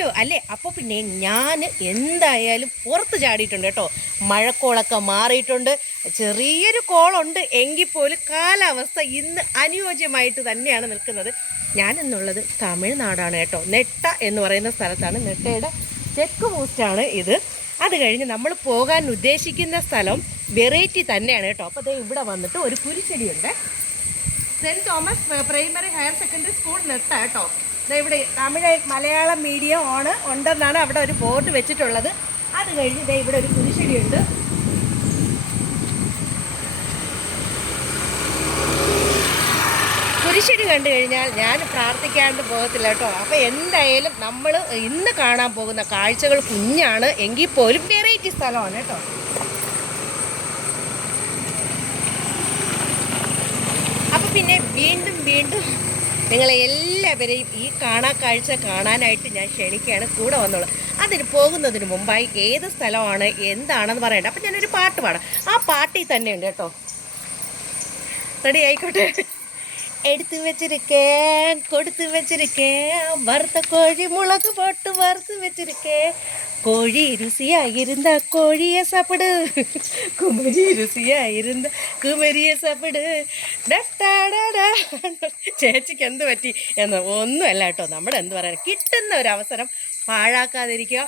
അറിയാമല്ലോ അല്ലേ? അപ്പോൾ പിന്നെ ഞാൻ എന്തായാലും പുറത്ത് ചാടിയിട്ടുണ്ട് കേട്ടോ. മഴക്കോളൊക്കെ മാറിയിട്ടുണ്ട്, ചെറിയൊരു കോളുണ്ട്, എങ്കിൽ പോലും കാലാവസ്ഥ ഇന്ന് അനുയോജ്യമായിട്ട് തന്നെയാണ് നിൽക്കുന്നത്. ഞാനെന്നുള്ളത് തമിഴ്നാടാണ് കേട്ടോ. നെട്ട എന്ന് പറയുന്ന സ്ഥലത്താണ്. നെട്ടയുടെ തെക്ക് പോസ്റ്റാണ് ഇത്. അത് കഴിഞ്ഞ് നമ്മൾ പോകാൻ ഉദ്ദേശിക്കുന്ന സ്ഥലം വെറൈറ്റി തന്നെയാണ് കേട്ടോ. അപ്പോൾ അതേ ഇവിടെ വന്നിട്ട് ഒരു കുരിശടിയുണ്ട്. Saint Thomas primary higher secondary school നെട്ട കേട്ടോ. ഇവിടെ തമിഴ് മലയാളം മീഡിയം ഉണ്ടെന്നാണ് അവിടെ ഒരു ബോർഡ് വെച്ചിട്ടുള്ളത്. അത് കഴിഞ്ഞ് ഇതേ ഇവിടെ ഒരു കുരിശടിയുണ്ട്. കുരിശടി കണ്ടു കഴിഞ്ഞാൽ ഞാൻ പ്രാർത്ഥിക്കാണ്ട് പോകത്തില്ല കേട്ടോ. അപ്പോൾ എന്തായാലും നമ്മൾ ഇന്ന് കാണാൻ പോകുന്ന കാഴ്ചകൾ കുഞ്ഞാണ്, എങ്കിൽ പോലും വെറൈറ്റി സ്ഥലമാണ് കേട്ടോ. അപ്പോൾ പിന്നെ വീണ്ടും വീണ്ടും നിങ്ങളെ എല്ലാവരെയും ഈ കാഴ്ച കാണാനായിട്ട് ഞാൻ ക്ഷണിക്കുകയാണ്. കൂടെ വന്നോളൂ. അതിന് പോകുന്നതിന് മുമ്പായി ഏത് സ്ഥലമാണ് എന്താണെന്ന് പറയണ്ട. അപ്പം ഞാനൊരു പാട്ട് പാടാം. ആ പാട്ടിൽ തന്നെ ഉണ്ട് കേട്ടോ. റെഡി ആയിക്കോട്ടെ. எடுத்து வச்சிருக்கேன், கொடுத்து வச்சிருக்கேன், வறுத்த கோழி மிளகு போட்டு வறுத்து வச்சிருக்கேன். கோழி ருசியா இருந்தா கோழியை சாப்பிடு, குமரி ருசியா இருந்தா കുമരിയെ സാപ്പിട്. ചേച്ചിക്ക് എന്ത് പറ്റി എന്ന് ഒന്നുമല്ല കേട്ടോ. നമ്മുടെ എന്ത് പറയുക, കിട്ടുന്ന ഒരു അവസരം പാഴാക്കാതിരിക്കുക,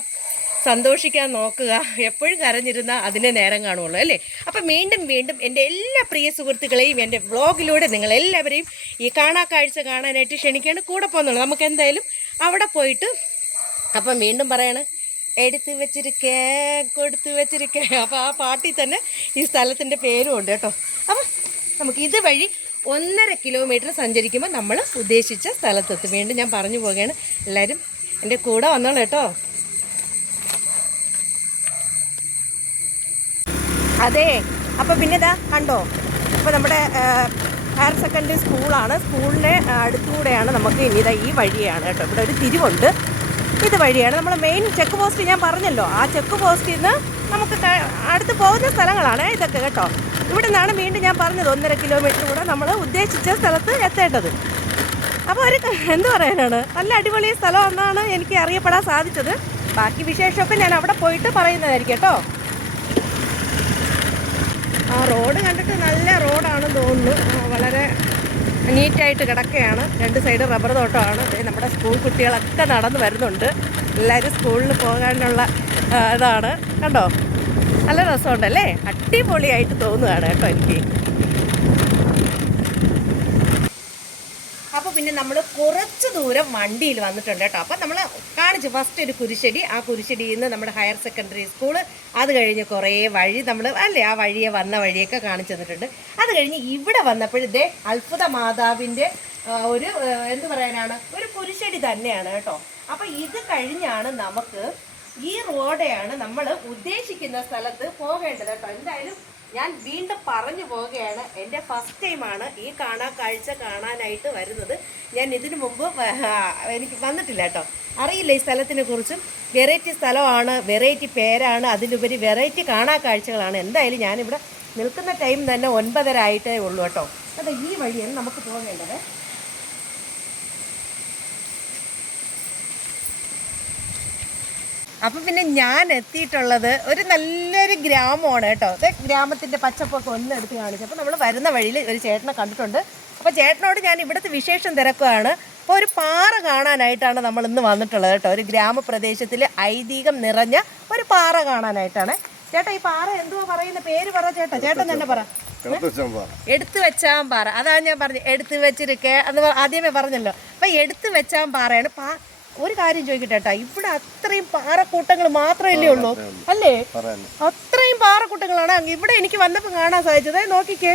സന്തോഷിക്കാൻ നോക്കുക. എപ്പോഴും കരഞ്ഞിരുന്നാൽ അതിനെ നേരം കാണുള്ളൂ അല്ലേ? അപ്പം വീണ്ടും വീണ്ടും എൻ്റെ എല്ലാ പ്രിയ സുഹൃത്തുക്കളെയും എൻ്റെ വ്ളോഗിലൂടെ നിങ്ങളെല്ലാവരെയും ഈ കാഴ്ച കാണാനായിട്ട് ക്ഷണിക്കുകയാണ്. കൂടെ പോകുന്നുള്ളൂ. നമുക്ക് എന്തായാലും അവിടെ പോയിട്ട് അപ്പം വീണ്ടും പറയാണ്, എടുത്ത് വെച്ചിരിക്കേ, കൊടുത്ത് വെച്ചിരിക്കേ. അപ്പോൾ ആ പാട്ടിൽ തന്നെ ഈ സ്ഥലത്തിൻ്റെ പേരും ഉണ്ട് കേട്ടോ. അപ്പം നമുക്ക് ഇതുവഴി 1.5 കിലോമീറ്റർ സഞ്ചരിക്കുമ്പോൾ നമ്മൾ ഉദ്ദേശിച്ച സ്ഥലത്തെത്തും. വീണ്ടും ഞാൻ പറഞ്ഞു പോവുകയാണ്. എല്ലാവരും എൻ്റെ കൂടെ വന്നോളൂ കേട്ടോ. അതെ, അപ്പോൾ പിന്നെ ഇതാ കണ്ടോ, ഇപ്പോൾ നമ്മുടെ ഹയർ സെക്കൻഡറി സ്കൂളാണ്. സ്കൂളിൻ്റെ അടുത്തുകൂടെയാണ് നമുക്ക് ഇനി ഇതാ ഈ വഴിയാണ് കേട്ടോ. ഇവിടെ ഒരു തിരിവുണ്ട്. ഇത് വഴിയാണ് നമ്മൾ മെയിൻ ചെക്ക് പോസ്റ്റ്. ഞാൻ പറഞ്ഞല്ലോ, ആ ചെക്ക് പോസ്റ്റിൽ നിന്ന് നമുക്ക് അടുത്ത് പോകുന്ന സ്ഥലങ്ങളാണ് ഇതൊക്കെ കേട്ടോ. ഇവിടെ നിന്നാണ് വീണ്ടും ഞാൻ പറഞ്ഞത് 1.5 കിലോമീറ്റർ കൂടെ നമ്മൾ ഉദ്ദേശിച്ച സ്ഥലത്ത് എത്തേണ്ടത്. അപ്പോൾ ഒരു എന്ത് പറയാനാണ്, നല്ല അടിപൊളി സ്ഥലം എന്നാണ് എനിക്ക് അറിയപ്പെടാൻ സാധിച്ചത്. ബാക്കി വിശേഷമൊക്കെ ഞാൻ അവിടെ പോയിട്ട് പറയുന്നതായിരിക്കും കേട്ടോ. ആ റോഡ് കണ്ടിട്ട് നല്ല റോഡാണെന്ന് തോന്നുന്നു. വളരെ നീറ്റായിട്ട് കിടക്കുകയാണ്. 2 സൈഡ് റബ്ബർ തോട്ടമാണ്. നമ്മുടെ സ്കൂൾ കുട്ടികളൊക്കെ നടന്നു വരുന്നുണ്ട്. എല്ലാവരും സ്കൂളിൽ പോകാനുള്ള ഇതാണ് കണ്ടോ. നല്ല രസമുണ്ടല്ലേ? അടിപൊളിയായിട്ട് തോന്നുകയാണ് കേട്ടോ എനിക്ക്. അപ്പോൾ പിന്നെ നമ്മൾ കുറച്ച് ദൂരം വണ്ടിയിൽ വന്നിട്ടുണ്ട് കേട്ടോ. അപ്പം നമ്മൾ കാണിച്ചു ഫസ്റ്റ് ഒരു കുരിശടി. ആ കുരിശടിയിൽ നിന്ന് നമ്മുടെ ഹയർ സെക്കൻഡറി സ്കൂള്, അത് കഴിഞ്ഞ് കുറേ വഴി നമ്മൾ അല്ലേ ആ വഴിയെ വന്ന വഴിയൊക്കെ കാണിച്ചു തന്നിട്ടുണ്ട്. അത് കഴിഞ്ഞ് ഇവിടെ വന്നപ്പോഴേ അത്ഭുത മാതാവിൻ്റെ ഒരു എന്ത് പറയാനാണ്, ഒരു കുരിശടി തന്നെയാണ് കേട്ടോ. അപ്പം ഇത് കഴിഞ്ഞാണ് നമുക്ക് ഈ റോഡെയാണ് നമ്മൾ ഉദ്ദേശിക്കുന്ന സ്ഥലത്ത് പോകേണ്ടത് കേട്ടോ. എന്തായാലും ഞാൻ വീണ്ടും പറഞ്ഞു പോവുകയാണ്. എൻ്റെ ഫസ്റ്റ് ടൈമാണ് ഈ കാഴ്ച കാണാനായിട്ട് വരുന്നത്. ഞാൻ ഇതിനു മുമ്പ് എനിക്ക് വന്നിട്ടില്ല കേട്ടോ. അറിയില്ല ഈ സ്ഥലത്തിനെ കുറിച്ചും. വെറൈറ്റി സ്ഥലമാണ്, വെറൈറ്റി പേരാണ്, അതിലുപരി വെറൈറ്റി കാഴ്ചകളാണ്. എന്തായാലും ഞാനിവിടെ നിൽക്കുന്ന ടൈം തന്നെ 9:30 ആയിട്ടേ ഉള്ളൂ കേട്ടോ. അത് ഈ വഴിയാണ് നമുക്ക് പോകേണ്ടത്. അപ്പം പിന്നെ ഞാൻ എത്തിയിട്ടുള്ളത് ഒരു നല്ലൊരു ഗ്രാമമാണ് കേട്ടോ. അത് ഗ്രാമത്തിൻ്റെ പച്ചപ്പൊക്കെ ഒന്ന് എടുത്ത് കാണിച്ചു. അപ്പോൾ നമ്മൾ വരുന്ന വഴിയിൽ ഒരു ചേട്ടനെ കണ്ടിട്ടുണ്ട്. അപ്പോൾ ചേട്ടനോട് ഞാൻ ഇവിടുത്തെ വിശേഷം തിരക്കുകയാണ്. അപ്പോൾ ഒരു പാറ കാണാനായിട്ടാണ് നമ്മൾ ഇന്ന് വന്നിട്ടുള്ളത് കേട്ടോ. ഒരു ഗ്രാമപ്രദേശത്തിൽ ഐതിഹ്യം നിറഞ്ഞ ഒരു പാറ കാണാനായിട്ടാണ്. ചേട്ടാ, ഈ പാറ എന്തുവാ പറയുന്ന പേര് പറ ചേട്ടാ. ചേട്ടൻ തന്നെ പറ. എടുത്തു വെച്ചാൻ പാറ. അതാണ് ഞാൻ പറഞ്ഞു, എടുത്തു വെച്ചിരിക്കേ എന്ന് ആദ്യമേ പറഞ്ഞല്ലോ. അപ്പം എടുത്തു വെച്ചാൻ പാറയാണ്. ഒരു കാര്യം ചോദിക്കട്ടെ ചേട്ടാ, ഇവിടെ അത്രയും പാറക്കൂട്ടങ്ങൾ മാത്രമല്ലേ ഉള്ളൂ അല്ലേ? അത്രയും പാറക്കൂട്ടങ്ങളാണ് ഇവിടെ എനിക്ക് വന്നപ്പോൾ കാണാൻ സാധിച്ചത്. നോക്കിക്കേ,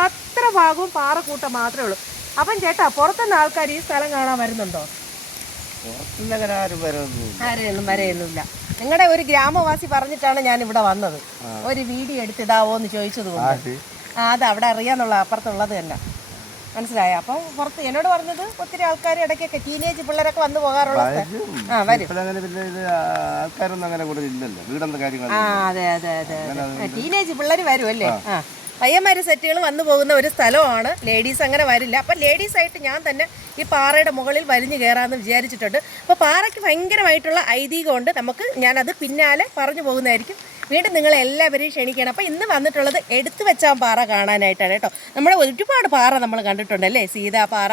അത്ര ഭാഗവും പാറക്കൂട്ടം മാത്രമേ ഉള്ളൂ. അപ്പം ചേട്ടാ, പുറത്തുനിന്ന് ആൾക്കാർ ഈ സ്ഥലം കാണാൻ വരുന്നുണ്ടോ? ആരെയൊന്നും വരെയൊന്നുമില്ല. നിങ്ങളുടെ ഒരു ഗ്രാമവാസി പറഞ്ഞിട്ടാണ് ഞാൻ ഇവിടെ വന്നത്. ഒരു വീഡിയോ എടുത്തിടാവോ എന്ന് ചോദിച്ചത് കൊണ്ട്. അത് അവിടെ അറിയാന്നുള്ള അപ്പുറത്തുള്ളത് തന്നെ മനസ്സിലായോ? അപ്പം പുറത്ത് എന്നോട് പറഞ്ഞത് ഒത്തിരി ആൾക്കാർ ഇടയ്ക്കൊക്കെ ടീനേജ് പിള്ളേരൊക്കെ വന്ന് പോകാറുള്ള വരും. അതെ അതെ അതെ, ടീനേജ് പിള്ളേർ വരും അല്ലേ? പയ്യന്മാർ സെറ്റുകൾ വന്നു പോകുന്ന ഒരു സ്ഥലമാണ്. ലേഡീസ് അങ്ങനെ വരില്ല. അപ്പം ലേഡീസായിട്ട് ഞാൻ തന്നെ ഈ പാറയുടെ മുകളിൽ വലിഞ്ഞു കയറാമെന്ന് വിചാരിച്ചിട്ടുണ്ട്. അപ്പോൾ പാറയ്ക്ക് ഭയങ്കരമായിട്ടുള്ള ഐതിഹ്യമുണ്ട്. ഞാനത് പിന്നാലെ പറഞ്ഞു പോകുന്നതായിരിക്കും. വീണ്ടും നിങ്ങളെല്ലാവരെയും ക്ഷണിക്കണം. അപ്പോൾ ഇന്ന് വന്നിട്ടുള്ളത് എടുത്തു വെച്ചാൽ പാറ കാണാനായിട്ടാണ് കേട്ടോ. നമ്മുടെ ഒരുപാട് പാറ നമ്മൾ കണ്ടിട്ടുണ്ടല്ലേ, സീതാ പാറ,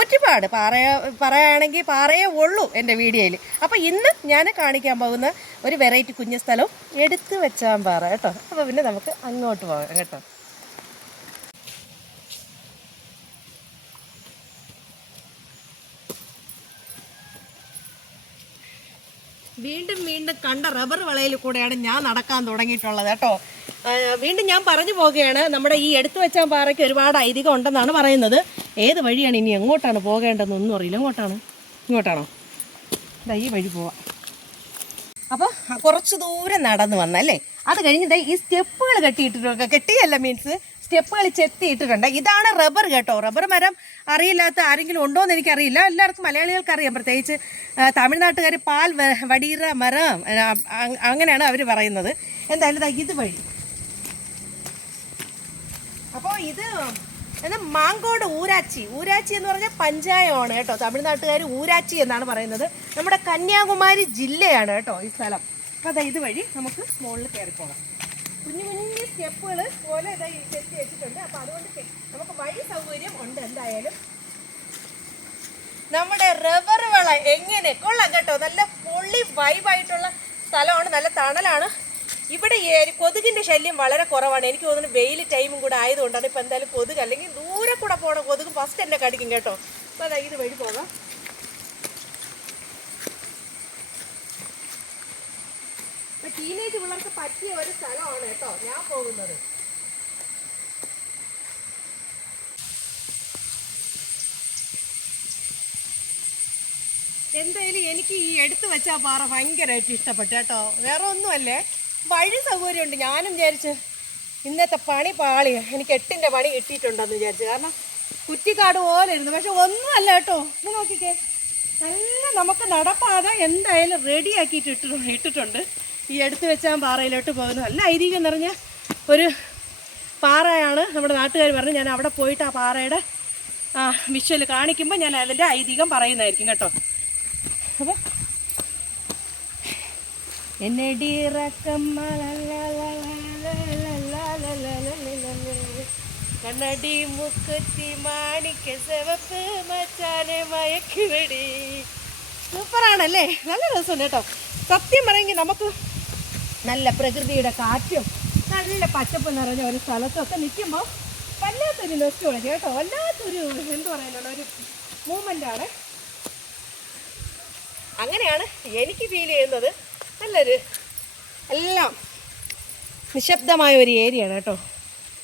ഒരുപാട് പറയുകയാണെങ്കിൽ പാറയേ ഉള്ളൂ എൻ്റെ വീഡിയോയിൽ. അപ്പോൾ ഇന്ന് ഞാൻ കാണിക്കാൻ പോകുന്ന ഒരു വെറൈറ്റി കുഞ്ഞു സ്ഥലവും എടുത്തു വെച്ചാൽ പാറ കേട്ടോ. അപ്പോൾ പിന്നെ നമുക്ക് അങ്ങോട്ട് പോകാം കേട്ടോ. വീണ്ടും വീണ്ടും കണ്ട റബ്ബർ വളയിൽ കൂടെയാണ് ഞാൻ നടക്കാൻ തുടങ്ങിയിട്ടുള്ളത് കേട്ടോ. വീണ്ടും ഞാൻ പറഞ്ഞു പോവുകയാണ്, നമ്മുടെ ഈ എടുത്തു വെച്ചാൽ പാറയ്ക്ക് ഒരുപാട് ഐതിഹ്യം ഉണ്ടെന്നാണ് പറയുന്നത്. ഏത് വഴിയാണ് ഇനി എങ്ങോട്ടാണ് പോകേണ്ടതെന്നൊന്നും അറിയില്ല. ഇങ്ങോട്ടാണോ? ഈ വഴി പോവാം. അപ്പോൾ കുറച്ച് ദൂരം നടന്നു വന്നല്ലേ. അത് കഴിഞ്ഞ് ഈ സ്റ്റെപ്പുകൾ കെട്ടിയല്ല മീൻസ് സ്റ്റെപ്പുകൾ ചെത്തിയിട്ടിട്ടുണ്ട്. ഇതാണ് റബ്ബർ കേട്ടോ. റബ്ബർ മരം അറിയില്ലാത്ത ആരെങ്കിലും ഉണ്ടോ എന്ന് എനിക്കറിയില്ല. എല്ലാവർക്കും മലയാളികൾക്ക് അറിയാം, പ്രത്യേകിച്ച് തമിഴ്നാട്ടുകാർ പാൽ വടീറ മരം അങ്ങനെയാണ് അവർ പറയുന്നത്. എന്തായാലും ഇത് വഴി. അപ്പോൾ ഇത് മാങ്കോട് ഊരാച്ചി എന്ന് പറഞ്ഞാൽ പഞ്ചായമാണ് കേട്ടോ. തമിഴ്നാട്ടുകാർ ഊരാച്ചി എന്നാണ് പറയുന്നത്. നമ്മുടെ കന്യാകുമാരി ജില്ലയാണ് കേട്ടോ ഈ സ്ഥലം. അപ്പോൾ ഇത് വഴി നമുക്ക് മുകളിൽ കയറിപ്പോകാം. കുഞ്ഞു സ്റ്റെപ്പുകൾ പോലെ ചെത്തി വെച്ചിട്ടുണ്ട്. അപ്പോൾ അതുകൊണ്ട് നമുക്ക് വഴി സൗകര്യം ഉണ്ട്. എന്തായാലും നമ്മുടെ റബ്ബർ വള എങ്ങനെ കൊള്ളാം കേട്ടോ. നല്ല പൊള്ളി വൈബായിട്ടുള്ള സ്ഥലമാണ്, നല്ല തണലാണ്. ഇവിടെ കൊതുകിൻ്റെ ശല്യം വളരെ കുറവാണ്. എനിക്ക് തോന്നുന്നു വെയിൽ ടൈമും കൂടെ ആയതുകൊണ്ടാണ്. ഇപ്പോൾ എന്തായാലും കൊതുക്, അല്ലെങ്കിൽ ദൂരെ കൂടെ പോകണ കൊതുക് ഫസ്റ്റ് എന്നെ കടിക്കും കേട്ടോ. അപ്പോൾ ഇത് വഴി പോകാം. ടീനേജ് പിള്ളേർക്ക് പറ്റിയ ഒരു സ്ഥലമാണ് കേട്ടോ ഞാൻ പോകുന്നത്. എന്തായാലും എനിക്ക് ഈ എടുത്തു വെച്ചാൽ പാറ ഭയങ്കരമായിട്ട് ഇഷ്ടപ്പെട്ടു കേട്ടോ. വേറെ ഒന്നുമല്ലേ, വഴി സൗകര്യമുണ്ട്. ഞാനും വിചാരിച്ച് ഇന്നത്തെ പണി പാളി, എനിക്ക് 8ൻ്റെ പണി കിട്ടിയിട്ടുണ്ടെന്ന് വിചാരിച്ചു. കാരണം കുറ്റിക്കാട് പോലെ ഇരുന്നു. പക്ഷെ ഒന്നുമല്ല കേട്ടോ. ഇത് നോക്കിക്കേ, നല്ല നമുക്ക് നടപ്പാതെ എന്തായാലും റെഡിയാക്കിയിട്ട് ഇട്ടിട്ടുണ്ട്. ഈ എടുത്തു വെച്ചാൽ പാറയിലോട്ട് പോകുന്നത് നല്ല ഐതിഹ്യം നിറഞ്ഞ ഒരു പാറയാണ്. നമ്മുടെ നാട്ടുകാർ പറഞ്ഞു, ഞാൻ അവിടെ പോയിട്ട് ആ പാറയുടെ വിഷ്വൽ കാണിക്കുമ്പോൾ ഞാൻ അതിൻ്റെ ഐതിഹ്യം പറയുന്നതായിരിക്കും കേട്ടോ. അപ്പോൾ കണ്ണടി മുക്കുത്തി മാണിക്ക സെവപ്പ് മച്ചാനെ മയക്കുവടി. സൂപ്പറാണല്ലേ, നല്ല രസമുണ്ട് കേട്ടോ. സത്യം പറയുമെങ്കിൽ നമുക്ക് നല്ല പ്രകൃതിയുടെ കാറ്റും നല്ല പച്ചപ്പ് നിറഞ്ഞ ഒരു സ്ഥലത്തൊക്കെ നിൽക്കുമ്പോൾ വല്ലാത്തൊരു നൊസ്റ്റോളജി കേട്ടോ. വല്ലാത്തൊരു എന്ത് പറയാനുള്ള ഒരു മൂമെൻ്റാണ്. അങ്ങനെയാണ് എനിക്ക് ഫീൽ ചെയ്യുന്നത്. നല്ലൊരു എല്ലാം നിശബ്ദമായ ഒരു ഏരിയയാണ് കേട്ടോ.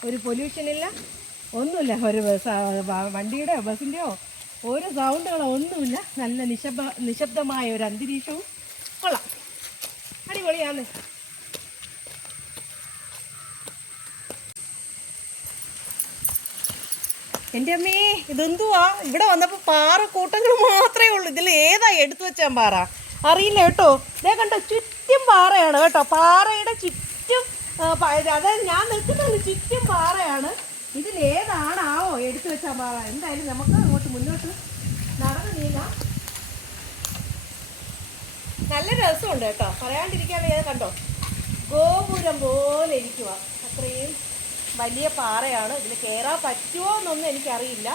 ഒരു പൊല്യൂഷനില്ല, ഒന്നുമില്ല. ഒരു വണ്ടിയുടെയോ ബസ്സിൻ്റെയോ ഒരു സൗണ്ടുകളോ ഒന്നുമില്ല. നല്ല നിശബ്ദമായ ഒരു അന്തരീക്ഷവും കൊള്ളാം, അടിപൊളിയാണ്. എൻ്റെ അമ്മേ, ഇതെന്തുവാ? ഇവിടെ വന്നപ്പോൾ പാറ കൂട്ടങ്ങൾ മാത്രമേ ഉള്ളൂ. ഇതിൽ ഏതാ എടുത്തു വെച്ചാൽ പാറ അറിയില്ല കേട്ടോ. ഇതേ കണ്ടോ, ചുറ്റും പാറയാണ് കേട്ടോ. പാറയുടെ ചുറ്റും, അതായത് ഞാൻ നിൽക്കുന്നത് ചുറ്റും പാറയാണ്. ഇതിലേതാണാവോ എടുത്തു വെച്ചാൽ പാറ? എന്തായാലും നമുക്ക് അങ്ങോട്ട് മുന്നോട്ട് നടന്നു നീങ്ങാം. നല്ല രസമുണ്ട് കേട്ടോ, പറയാണ്ടിരിക്കാൻ വയ്യ. കണ്ടോ, ഗോപുരം പോലെ ഇരിക്കുക. അത്രയും വലിയ പാറയാണ്. ഇതിൽ കയറാൻ പറ്റുമോ എന്നൊന്നും എനിക്കറിയില്ല.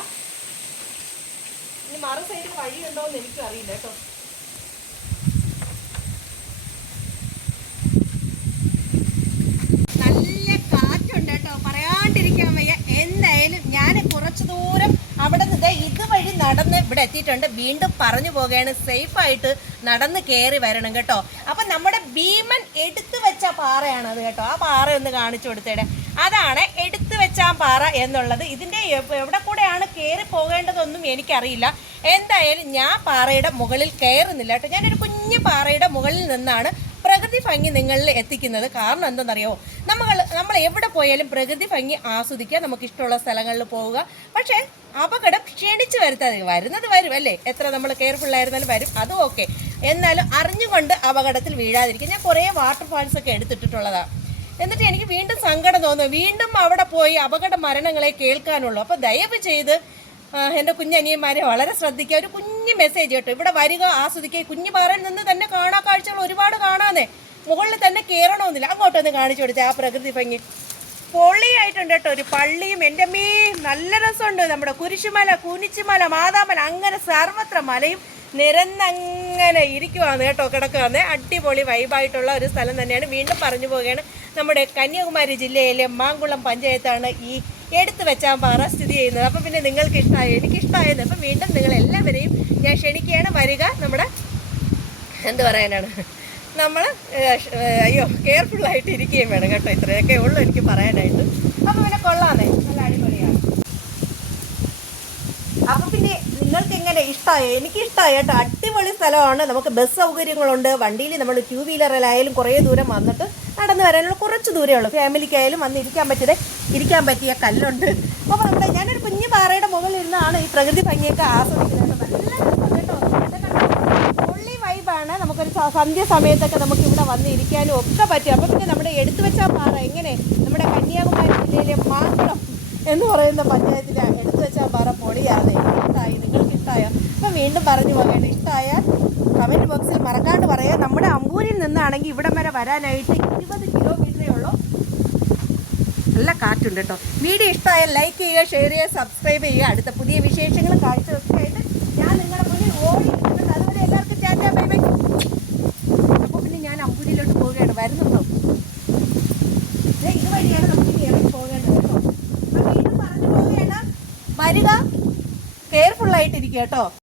ഇനി മറു സൈഡിൽ വഴിയുണ്ടോ എന്ന് എനിക്കും അറിയില്ല കേട്ടോ. നല്ല കാറ്റുണ്ട് കേട്ടോ, പറയാണ്ടിരിക്കാൻ വയ്യ. എന്തായാലും ഞാൻ കുറച്ച് ദൂരം അവിടെ നിന്ന് ഇതുവഴി നടന്ന് ഇവിടെ എത്തിയിട്ടുണ്ട്. വീണ്ടും പറഞ്ഞു പോകുകയാണ്, സേഫായിട്ട് നടന്ന് കയറി വരണം കേട്ടോ. അപ്പം നമ്മുടെ ഭീമൻ എടുത്തു വെച്ച പാറയാണത് കേട്ടോ. ആ പാറ ഒന്ന് കാണിച്ചു കൊടുത്തേടെ. അതാണ് എടുത്തു വെച്ചാൽ പാറ എന്നുള്ളത്. ഇതിൻ്റെ എവിടെ കൂടെയാണ് കയറി പോകേണ്ടതൊന്നും എനിക്കറിയില്ല. എന്തായാലും ഞാൻ പാറയുടെ മുകളിൽ കയറുന്നില്ല കേട്ടോ. ഞാനൊരു കുഞ്ഞു പാറയുടെ മുകളിൽ നിന്നാണ് പ്രകൃതി ഭംഗി നിങ്ങളിൽ എത്തിക്കുന്നത്. കാരണം എന്തെന്നറിയാമോ, നമ്മൾ എവിടെ പോയാലും പ്രകൃതി ഭംഗി ആസ്വദിക്കുക, നമുക്കിഷ്ടമുള്ള സ്ഥലങ്ങളിൽ പോവുക. പക്ഷേ അപകടം ക്ഷണിച്ച് വരുന്നത് വരും അല്ലേ. എത്ര നമ്മൾ കെയർഫുള്ളായിരുന്നാലും വരും, അതും ഓക്കെ. എന്നാലും അറിഞ്ഞുകൊണ്ട് അപകടത്തിൽ വീഴാതിരിക്കും. ഞാൻ കുറേ വാട്ടർഫാൾസൊക്കെ എടുത്തിട്ടുള്ളതാണ്. എന്നിട്ട് എനിക്ക് വീണ്ടും സങ്കടം തോന്നുന്നു. വീണ്ടും അവിടെ പോയി അപകട മരണങ്ങളെ കേൾക്കാനുള്ളൂ. അപ്പോൾ ദയവ് ചെയ്ത് എൻ്റെ കുഞ്ഞനിയന്മാരെ വളരെ ശ്രദ്ധിക്കുക. ഒരു കുഞ്ഞു മെസ്സേജ് കേട്ടോ, ഇവിടെ വരിക, ആസ്വദിക്കുക. കുഞ്ഞു പാറയിൽ നിന്ന് തന്നെ കാണാൻ കാഴ്ചകൾ ഒരുപാട് കാണാന്നേ. മുകളിൽ തന്നെ കയറണമെന്നില്ല. അങ്ങോട്ടൊന്ന് കാണിച്ചു കൊടുത്തേ ആ പ്രകൃതി ഭംഗി. പൊള്ളിയായിട്ടുണ്ട് കേട്ടോ. ഒരു പള്ളിയും എൻ്റെ നല്ല രസമുണ്ട്. നമ്മുടെ കുരിശുമല, കുനിച്ചുമല, മാതാമല, അങ്ങനെ സർവത്ര മലയും നിരന്നങ്ങനെ ഇരിക്കുവാണ് കേട്ടോ, കിടക്കുകയാണ്. അടിപൊളി വൈബായിട്ടുള്ള ഒരു സ്ഥലം തന്നെയാണ്. വീണ്ടും പറഞ്ഞു പോവുകയാണ്, നമ്മുടെ കന്യാകുമാരി ജില്ലയിലെ മാങ്കുളം പഞ്ചായത്താണ് ഈ എടുത്തു വെച്ചാമ്പാറ സ്ഥിതി ചെയ്യുന്നത്. അപ്പം പിന്നെ നിങ്ങൾക്ക് ഇഷ്ടമായോ? എനിക്കിഷ്ടമായത്. അപ്പം വീണ്ടും നിങ്ങളെല്ലാവരെയും ഞാൻ ക്ഷണിക്കുകയാണ്, വരിക. നമ്മുടെ എന്ത് പറയാനാണ്, നമ്മൾ കെയർഫുള്ളായിട്ട് ഇരിക്കുകയും വേണം കേട്ടോ. ഇത്രയൊക്കെ ഉള്ളൂ എനിക്ക് പറയാനായിട്ട്. അപ്പം പിന്നെ കൊള്ളാന്നേ, നല്ല അടിപൊളിയാണ്. അപ്പം പിന്നെ നിങ്ങൾക്ക് എങ്ങനെ ഇഷ്ടമായോ? എനിക്ക് ഇഷ്ടമായി കേട്ടോ. അടിപൊളി സ്ഥലമാണ്. നമുക്ക് ബസ് സൗകര്യങ്ങളുണ്ട്. വണ്ടിയിൽ നമ്മൾ 2 വീലറിലായാലും കുറേ ദൂരം വന്നിട്ട് നടന്നു വരാനുള്ള കുറച്ച് ദൂരമേ ഉള്ളൂ. ഫാമിലിക്കായാലും വന്ന് ഇരിക്കാൻ പറ്റിയ കല്ലുണ്ട്. അപ്പോൾ ഞാനൊരു കുഞ്ഞു പാറയുടെ മുകളിൽ ഇരുന്നാണ് ഈ പ്രകൃതി ഭംഗിയൊക്കെ ആസ്വദിക്കുന്നത്. നല്ല രസം കേട്ടോ. പൊള്ളി വൈബാണ്. നമുക്കൊരു സന്ധ്യ സമയത്തൊക്കെ നമുക്ക് ഇവിടെ വന്ന് ഇരിക്കാനും ഒക്കെ പറ്റും. അപ്പോൾ പിന്നെ നമ്മുടെ എടുത്തു വെച്ച പാറ എങ്ങനെ നമ്മുടെ കന്യാകുമാരി ജില്ലയിലെ മാങ്കുളം എന്ന് പറയുന്ന പഞ്ചായത്തിലെ എടുത്തു വെച്ചാൽ പാറ പൊളിയാണ്. ഇഷ്ടമായി, നിങ്ങൾക്ക് ഇഷ്ടമായോ? അപ്പം വീണ്ടും പറഞ്ഞു പോകേണ്ട, ഇഷ്ടമായാൽ കമൻറ്റ് ബോക്സിൽ മറക്കാണ്ട് പറയാം. നമ്മുടെ അമ്പൂരിൽ നിന്നാണെങ്കിൽ ഇവിടം വരെ വരാനായിട്ട് 20 കിലോമീറ്ററേ ഉള്ളൂ. നല്ല കാറ്റുണ്ട് കേട്ടോ. വീഡിയോ ഇഷ്ടമായാൽ ലൈക്ക് ചെയ്യുക, ഷെയർ ചെയ്യുക, സബ്സ്ക്രൈബ് ചെയ്യുക. അടുത്ത പുതിയ വിശേഷങ്ങൾ കാഴ്ചയൊക്കെ ആയിട്ട് ഞാൻ നിങ്ങളുടെ മുന്നിൽ ഓടിയിട്ടുണ്ട്. അതുപോലെ എല്ലാവർക്കും ടാറ്റാ ബൈ ബൈ. അപ്പോൾ പിന്നെ ഞാൻ അമ്പൂരിലോട്ട് പോവുകയാണ്. വരുന്നുണ്ടോ? ഇതുവഴിയാണ് നമുക്ക് ഇനി ഇറങ്ങി പോകേണ്ടത് കേട്ടോ. അപ്പം വീണ്ടും പറഞ്ഞു പോവുകയാണ്, വരിക, കെയർഫുള്ളായിട്ടിരിക്കുക കേട്ടോ.